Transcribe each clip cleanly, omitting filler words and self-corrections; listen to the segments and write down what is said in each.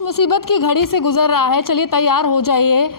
मुसीबत की घड़ी से गुजर रहा है, चलिए तैयार हो जाइए,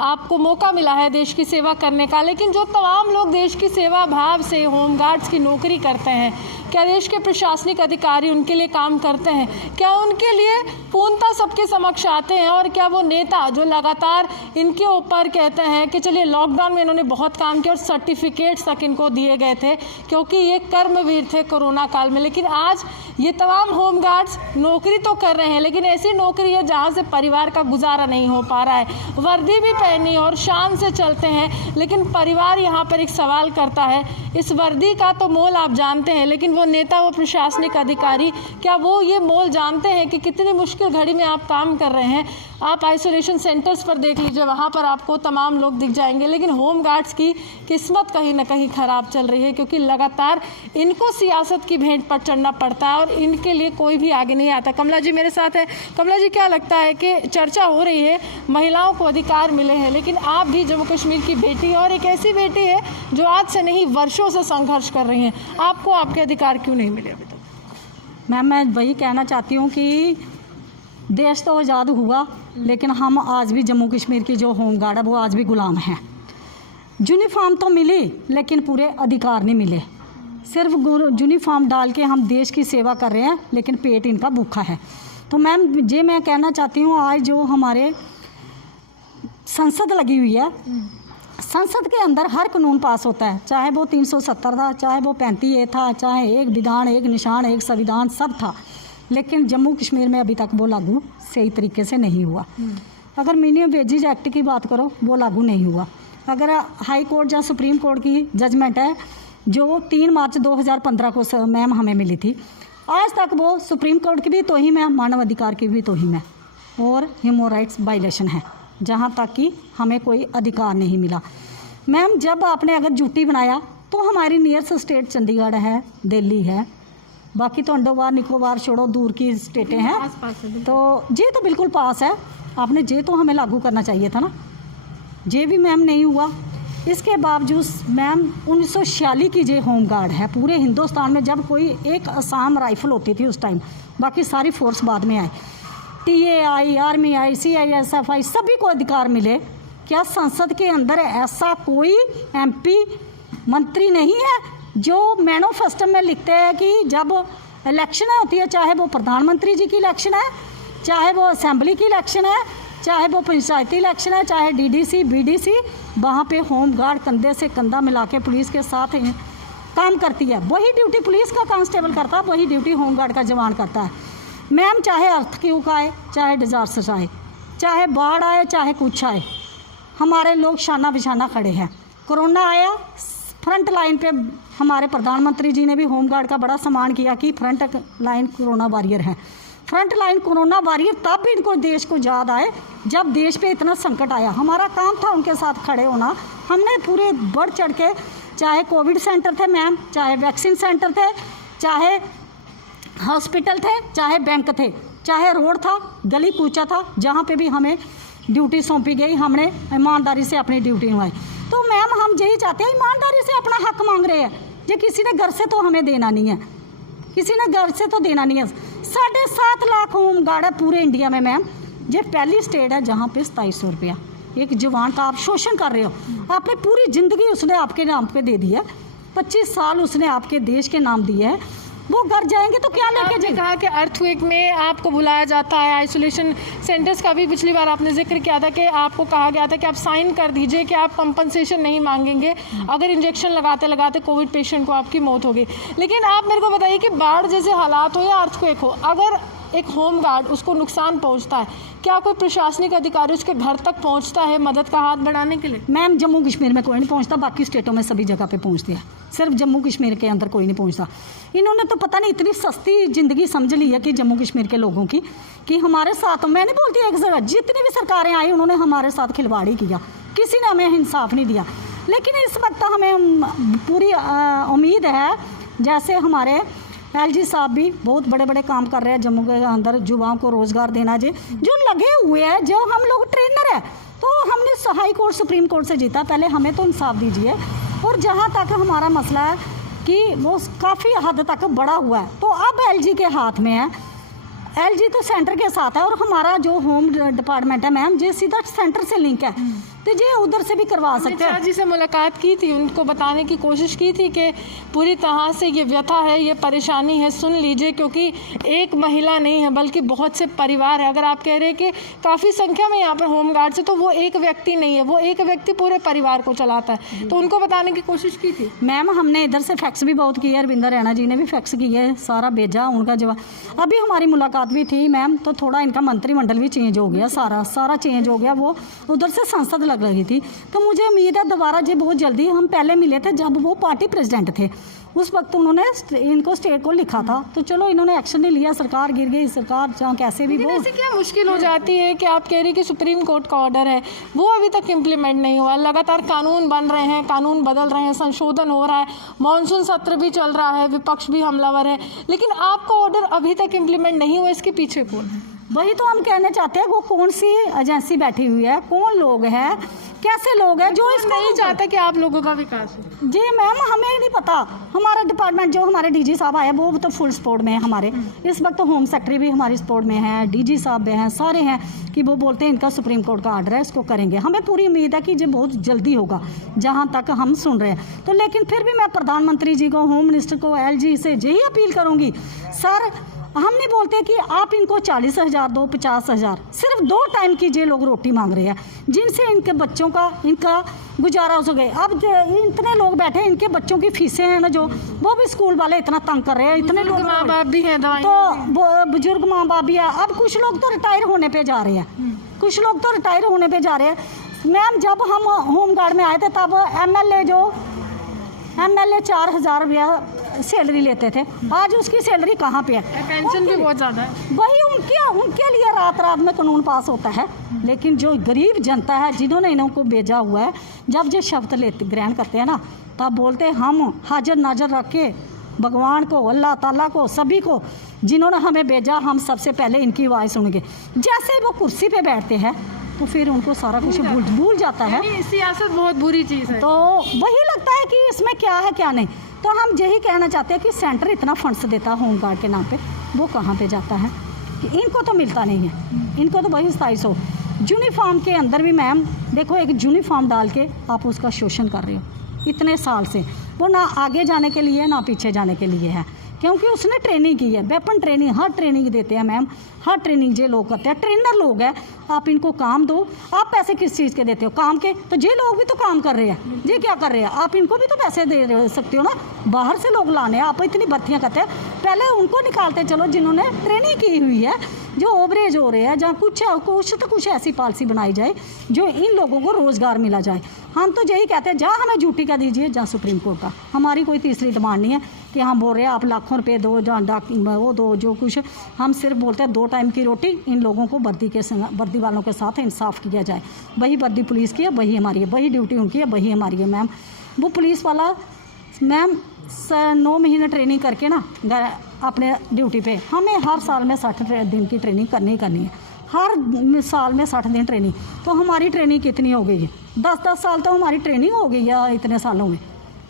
आपको मौका मिला है देश की सेवा करने का। लेकिन जो तमाम लोग देश की सेवा भाव से होमगार्ड्स की नौकरी करते हैं, क्या देश के प्रशासनिक अधिकारी उनके लिए काम करते हैं? क्या उनके लिए पूर्णतः सबके समक्ष आते हैं? और क्या वो नेता जो लगातार इनके ऊपर कहते हैं कि चलिए लॉकडाउन में इन्होंने बहुत काम किया और सर्टिफिकेट्स तक इनको दिए गए थे क्योंकि ये कर्मवीर थे कोरोना काल में, लेकिन आज ये तमाम होमगार्ड्स नौकरी तो कर रहे हैं लेकिन ऐसी नौकरी है जहाँ से परिवार का गुजारा नहीं हो पा रहा है। वर्दी भी पहनी और शान से चलते हैं, लेकिन परिवार यहाँ पर एक सवाल करता है, इस वर्दी का तो मोल आप जानते हैं, लेकिन वो नेता, वो प्रशासनिक अधिकारी, क्या वो ये मोल जानते हैं कि कितनी मुश्किल घड़ी में आप काम कर रहे हैं? आप आइसोलेशन सेंटर्स पर देख लीजिए, वहाँ पर आपको तमाम लोग दिख जाएंगे, लेकिन होमगार्ड्स की किस्मत कहीं ना कहीं ख़राब चल रही है क्योंकि लगातार इनको सियासत की भेंट पर चढ़ना पड़ता है और इनके लिए कोई भी आगे नहीं आता। कमला जी मेरे साथ है। कमला जी, क्या लगता है कि चर्चा हो रही है महिलाओं को अधिकार मिले हैं, लेकिन आप भी जम्मू कश्मीर की बेटी और एक ऐसी बेटी है जो आज से नहीं वर्षों से संघर्ष कर रही हैं, आपको आपके अधिकार क्यों नहीं मिले अभी तक? मैम, मैं वही कहना चाहती हूँ कि देश तो आज़ाद हुआ लेकिन हम आज भी जम्मू कश्मीर की जो होमगार्ड है वो आज भी गुलाम हैं। यूनिफॉर्म तो मिली लेकिन पूरे अधिकार नहीं मिले। सिर्फ यूनिफॉर्म डाल के हम देश की सेवा कर रहे हैं लेकिन पेट इनका भूखा है। तो मैम मैं कहना चाहती हूँ, आज जो हमारे संसद लगी हुई है, संसद के अंदर हर कानून पास होता है, चाहे वो 370 था, चाहे वो 35A था, चाहे एक विधान, एक निशान, एक संविधान, सब था, लेकिन जम्मू कश्मीर में अभी तक वो लागू सही तरीके से नहीं हुआ। अगर मिनिमम वेजेज एक्ट की बात करो, वो लागू नहीं हुआ। अगर हाई कोर्ट या सुप्रीम कोर्ट की जजमेंट है जो 3 मार्च 2015 को मैम हमें मिली थी, आज तक वो सुप्रीम कोर्ट की भी तौहीन है, मानव अधिकार की भी तौहीन है और ह्यूमन राइट्स वायलेशन है, जहाँ तक कि हमें कोई अधिकार नहीं मिला। मैम, जब आपने अगर ड्यूटी बनाया तो हमारी नियरेस्ट स्टेट चंडीगढ़ है, दिल्ली है, बाकी तो अंडोवार निकोबार छोड़ो, दूर की स्टेटें हैं, तो ये तो बिल्कुल पास है। आपने ये तो हमें लागू करना चाहिए था ना, ये भी मैम नहीं हुआ। इसके बावजूद मैम 1946 की जे होमगार्ड है पूरे हिंदुस्तान में। जब कोई एक असम राइफल होती थी उस टाइम, बाकी सारी फोर्स बाद में आए, TAI, आर्मी आई, CISF आई, सभी को अधिकार मिले। क्या संसद के अंदर ऐसा कोई MP मंत्री नहीं है जो मैनिफेस्टो में लिखते हैं कि जब इलेक्शन होती है, चाहे वो प्रधानमंत्री जी की इलेक्शन है, चाहे वो असेंबली की इलेक्शन है, चाहे वो पंचायती इलेक्शन है, चाहे DDC, BDC, वहाँ पे होमगार्ड कंधे से कंधा मिला के पुलिस के साथ काम करती है। वही ड्यूटी पुलिस का कांस्टेबल करता है, वही ड्यूटी होमगार्ड का जवान करता है। मैम, चाहे अर्थक्वेक आए, चाहे डिजास्टर आए, चाहे बाढ़ आए, चाहे कुछ आए, हमारे लोग शाना बिशाना खड़े हैं। कोरोना आया, फ्रंट लाइन पे हमारे प्रधानमंत्री जी ने भी होमगार्ड का बड़ा सम्मान किया कि फ्रंट लाइन कोरोना वॉरियर है। फ्रंट लाइन कोरोना वॉरियर तब इनको देश को याद आए जब देश पे इतना संकट आया। हमारा काम था उनके साथ खड़े होना। हमने पूरे बढ़ चढ़ के, चाहे कोविड सेंटर थे मैम, चाहे वैक्सीन सेंटर थे, चाहे हॉस्पिटल थे, चाहे बैंक थे, चाहे रोड था, गली कूचा था, जहाँ पे भी हमें ड्यूटी सौंपी गई, हमने ईमानदारी से अपनी ड्यूटी निभाई। तो मैम, हम यही चाहते हैं, ईमानदारी से अपना हक मांग रहे हैं। ये किसी ने घर से तो हमें देना नहीं है, किसी ने घर से तो देना नहीं है। 7.5 लाख होमगार्ड है पूरे इंडिया में मैम। ये पहली स्टेट है जहाँ पे 2700 रुपया एक जवान का आप शोषण कर रहे हो। आपने पूरी ज़िंदगी उसने आपके नाम पे दे दी है, 25 साल उसने आपके देश के नाम दिए है, वो घर जाएंगे तो क्या लेके जाएंगे? कहा कि अर्थक्वेक में आपको बुलाया जाता है, आइसोलेशन सेंटर्स का भी पिछली बार आपने जिक्र किया था कि आपको कहा गया था कि आप साइन कर दीजिए कि आप कंपनसेशन नहीं मांगेंगे अगर इंजेक्शन लगाते लगाते कोविड पेशेंट को आपकी मौत हो गई। लेकिन आप मेरे को बताइए कि बाढ़ जैसे हालात हो या अर्थक्वेक हो, अगर एक होमगार्ड उसको नुकसान पहुंचता है, क्या कोई प्रशासनिक अधिकारी उसके घर तक पहुंचता है मदद का हाथ बढ़ाने के लिए? मैम, जम्मू कश्मीर में कोई नहीं पहुंचता, बाकी स्टेटों में सभी जगह पे पहुंचते हैं, सिर्फ जम्मू कश्मीर के अंदर कोई नहीं पहुंचता। इन्होंने तो पता नहीं इतनी सस्ती ज़िंदगी समझ ली है कि जम्मू कश्मीर के लोगों की, कि हमारे साथ, मैं नहीं बोलती एक जगह, जितनी भी सरकारें आई उन्होंने हमारे साथ खिलवाड़ ही किया, किसी ने हमें इंसाफ नहीं दिया। लेकिन इस वक्त हमें पूरी उम्मीद है, जैसे हमारे LG साहब भी बहुत बड़े बड़े काम कर रहे हैं जम्मू के अंदर, युवाओं को रोज़गार देना, जो लगे हुए हैं, जो हम लोग ट्रेनर है, तो हमने हाई कोर्ट सुप्रीम कोर्ट से जीता, पहले हमें तो इंसाफ दीजिए। और जहाँ तक हमारा मसला है कि वो काफ़ी हद तक बड़ा हुआ है, तो अब LG के हाथ में है। एलजी तो सेंटर के साथ है और हमारा जो होम डिपार्टमेंट है मैम, ये सीधा सेंटर से लिंक है, तो ये उधर से भी करवा सकते हैं। जी से मुलाकात की थी, उनको बताने की कोशिश की थी कि पूरी तरह से ये व्यथा है, ये परेशानी है, सुन लीजिए, क्योंकि एक महिला नहीं है बल्कि बहुत से परिवार है। अगर आप कह रहे हैं कि काफ़ी संख्या में यहाँ पर होमगार्ड्स है, तो वो एक व्यक्ति नहीं है, वो एक व्यक्ति पूरे परिवार को चलाता है, तो उनको बताने की कोशिश की थी। मैम हमने इधर से फैक्स भी बहुत किए, अरविंदर रैना जी ने भी फैक्स किए, सारा भेजा, उनका जवाब। अभी हमारी मुलाकात भी थी मैम, तो थोड़ा इनका मंत्रिमंडल भी चेंज हो गया, सारा चेंज हो गया, वो उधर से संसद लग रही थी, तो मुझे उम्मीद है दोबारा जी बहुत जल्दी। हम पहले मिले थे जब वो पार्टी प्रेसिडेंट थे, उस वक्त उन्होंने इनको स्टेट को लिखा था, तो चलो इन्होंने एक्शन नहीं लिया, सरकार गिर गई, सरकार जहाँ कैसे भी। वो ऐसे क्या मुश्किल हो जाती है कि आप कह रही कि सुप्रीम कोर्ट का ऑर्डर है, वो अभी तक इम्प्लीमेंट नहीं हुआ, लगातार कानून बन रहे हैं, कानून बदल रहे हैं, संशोधन हो रहा है, मानसून सत्र भी चल रहा है, विपक्ष भी हमलावर है, लेकिन आपका ऑर्डर अभी तक इम्प्लीमेंट नहीं हुआ, इसके पीछे कौन है? वही तो हम कहना चाहते हैं, वो कौन सी एजेंसी बैठी हुई है, कौन लोग हैं, कैसे लोग हैं जो इसको नहीं चाहता कि आप लोगों का विकास हो? जी मैम हमें नहीं पता, हमारा डिपार्टमेंट जो हमारे डीजी साहब आए वो तो फुल सपोर्ट में है हमारे, इस वक्त तो होम सेक्रेटरी भी हमारी सपोर्ट में है, डीजी साहब भी हैं, सारे हैं कि वो बोलते हैं इनका सुप्रीम कोर्ट का ऑर्डर है, इसको करेंगे। हमें पूरी उम्मीद है कि ये बहुत जल्दी होगा, जहाँ तक हम सुन रहे हैं। तो लेकिन फिर भी मैं प्रधानमंत्री जी को, होम मिनिस्टर को, एलजी से यही अपील करूँगी, सर हम नहीं बोलते कि आप इनको 40,000 दो, 50,000, सिर्फ 2 टाइम की ये लोग रोटी मांग रहे हैं, जिनसे इनके बच्चों का इनका गुजारा हो सके। अब इतने लोग बैठे हैं, इनके बच्चों की फीसें हैं ना, जो वो भी स्कूल वाले इतना तंग कर रहे हैं, इतने लोग, माँ बाप भी हैं, तो बुजुर्ग माँ बाप भी है। अब कुछ लोग तो रिटायर होने पे जा रहे हैं, कुछ लोग तो रिटायर होने पे जा रहे हैं। मैम जब हम होमगार्ड में आए थे तब एमएलए 4,000 रुपया सैलरी लेते थे, आज उसकी सैलरी कहाँ पे है? पेंशन भी बहुत ज़्यादा है। वही उनके लिए रात रात में कानून पास होता है, लेकिन जो गरीब जनता है जिन्होंने इनको भेजा हुआ है, जब ये शब्द लेते ग्रहण करते हैं ना, तब बोलते हैं हम हाजिर नाजर रख के भगवान को, अल्लाह ताला को, सभी को जिन्होंने हमें भेजा, हम सबसे पहले इनकी आवाज़ सुनेंगे। जैसे वो कुर्सी पे बैठते हैं तो फिर उनको सारा कुछ भूल जाता है। सियासत बहुत बुरी चीज़ है, तो वही लगता है कि इसमें क्या है क्या नहीं। तो हम यही कहना चाहते हैं कि सेंटर इतना फंड्स देता है होमगार्ड के नाम पे, वो कहाँ पे जाता है? कि इनको तो मिलता नहीं है, इनको तो वही 2700 यूनिफॉर्म के अंदर भी मैम देखो, एक यूनिफॉर्म डाल के आप उसका शोषण कर रहे हो इतने साल से। वो ना आगे जाने के लिए ना पीछे जाने के लिए है, क्योंकि उसने ट्रेनिंग की है, वेपन ट्रेनिंग, हर ट्रेनिंग देते हैं मैम, हर ट्रेनिंग ये लोग करते हैं, ट्रेनर लोग हैं। आप इनको काम दो, आप पैसे किस चीज़ के देते हो? काम के। तो ये लोग भी तो काम कर रहे हैं, ये क्या कर रहे हैं? आप इनको भी तो पैसे दे सकते हो ना, बाहर से लोग लाने हैं, आप इतनी भर्तियाँ करते हैं, पहले उनको निकालते चलो जिन्होंने ट्रेनिंग की हुई है, जो ओवरेज हो रहे हैं, जहाँ कुछ ऐसी पॉलिसी बनाई जाए जो इन लोगों को रोज़गार मिला जाए। हम तो यही कहते हैं, जहाँ हमें ड्यूटी का दीजिए, जहाँ सुप्रीम कोर्ट का। हमारी कोई तीसरी डिमांड नहीं है कि हम बोल रहे हैं आप लाखों रुपए दो, जहाँ वो दो, जो कुछ। हम सिर्फ बोलते हैं 2 टाइम की रोटी इन लोगों को वर्दी वालों के साथ इंसाफ किया जाए। वही वर्दी पुलिस की है, वही हमारी है, वही ड्यूटी उनकी है, वही हमारी है मैम। वो पुलिस वाला मैम 9 महीने ट्रेनिंग करके ना अपने ड्यूटी पे, हमें हर साल में 60 दिन की ट्रेनिंग करनी है, हर साल में 60 दिन ट्रेनिंग। तो हमारी ट्रेनिंग कितनी हो गई है? 10-10 साल तो हमारी ट्रेनिंग हो गई है इतने सालों में।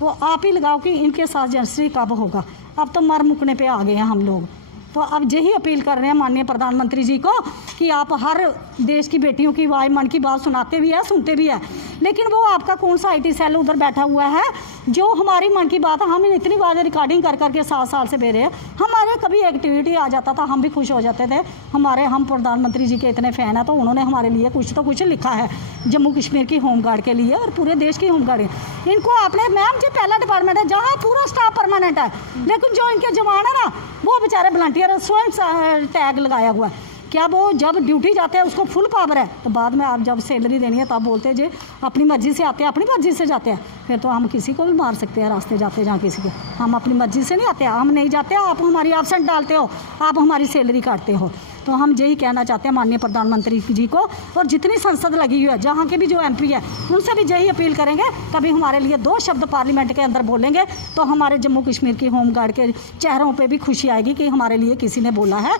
तो आप ही लगाओ कि इनके साथ जर्सी कब होगा? अब तो मर मुकने पे आ गए हैं हम लोग। तो अब यही अपील कर रहे हैं माननीय प्रधानमंत्री जी को कि आप हर देश की बेटियों की आवाज़, मन की बात सुनाते भी है, सुनते भी है, लेकिन वो आपका कौन सा IT सेल उधर बैठा हुआ है जो हमारी मन की बात, हम इतनी बार रिकॉर्डिंग कर करके 7 साल से दे रहे हैं। हमारे कभी एक्टिविटी आ जाता था, हम भी खुश हो जाते थे। हम प्रधानमंत्री जी के इतने फ़ैन हैं, तो उन्होंने हमारे लिए कुछ तो कुछ लिखा है जम्मू कश्मीर की होमगार्ड के लिए और पूरे देश की होमगार्ड। इनको आपने मैम जी पहला डिपार्टमेंट है जहाँ पूरा स्टाफ परमानेंट है, लेकिन जो इनके जवान है ना, वो बेचारे वॉलंटियर स्वयं टैग लगाया हुआ है। क्या वो जब ड्यूटी जाते हैं उसको फुल पावर है, तो बाद में आप जब सैलरी देनी है तब बोलते हैं जी अपनी मर्ज़ी से आते हैं, अपनी मर्ज़ी से जाते हैं। फिर तो हम किसी को भी मार सकते हैं रास्ते जाते जहाँ किसी के। हम अपनी मर्ज़ी से नहीं आते, हम नहीं जाते, आप हमारी एब्सेंट डालते हो, आप हमारी सैलरी काटते हो। तो हम यही कहना चाहते हैं माननीय प्रधानमंत्री जी को, और जितनी संसद लगी हुई है, जहाँ के भी जो MP है, उनसे भी यही अपील करेंगे, कभी हमारे लिए 2 शब्द पार्लियामेंट के अंदर बोलेंगे तो हमारे जम्मू कश्मीर की होमगार्ड के चेहरों पे भी खुशी आएगी कि हमारे लिए किसी ने बोला है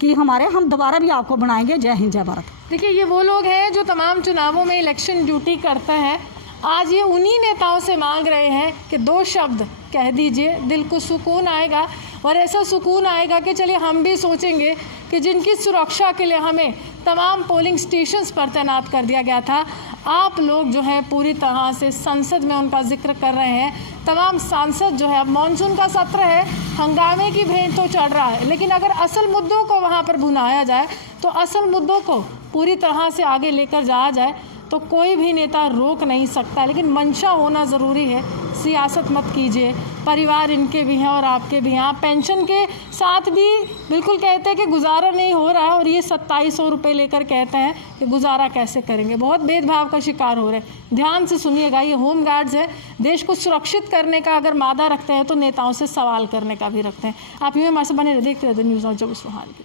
कि हम दोबारा भी आपको बनाएंगे। जय हिंद, जय भारत। देखिए, ये वो लोग हैं जो तमाम चुनावों में इलेक्शन ड्यूटी करते हैं। आज ये उन्हीं नेताओं से मांग रहे हैं कि 2 शब्द कह दीजिए, दिल को सुकून आएगा। और ऐसा सुकून आएगा कि चलिए हम भी सोचेंगे कि जिनकी सुरक्षा के लिए हमें तमाम पोलिंग स्टेशंस पर तैनात कर दिया गया था, आप लोग जो है पूरी तरह से संसद में उनका जिक्र कर रहे हैं। तमाम सांसद जो है, अब मानसून का सत्र है, हंगामे की भेंट तो चढ़ रहा है, लेकिन अगर असल मुद्दों को वहाँ पर भुनाया जाए, तो असल मुद्दों को पूरी तरह से आगे लेकर जाया जाए तो कोई भी नेता रोक नहीं सकता। लेकिन मंशा होना ज़रूरी है। सियासत मत कीजिए, परिवार इनके भी हैं और आपके भी हैं। आप पेंशन के साथ भी बिल्कुल कहते हैं कि गुजारा नहीं हो रहा है, और ये 2700 रुपये लेकर कहते हैं कि गुजारा कैसे करेंगे। बहुत भेदभाव का शिकार हो रहे हैं। ध्यान से सुनिएगा, ये होम गार्ड्स है, देश को सुरक्षित करने का अगर मादा रखते हैं तो नेताओं से सवाल करने का भी रखते हैं। आप यूँ हमारे से बने देखते रहते न्यूज़ और 24 हाल की।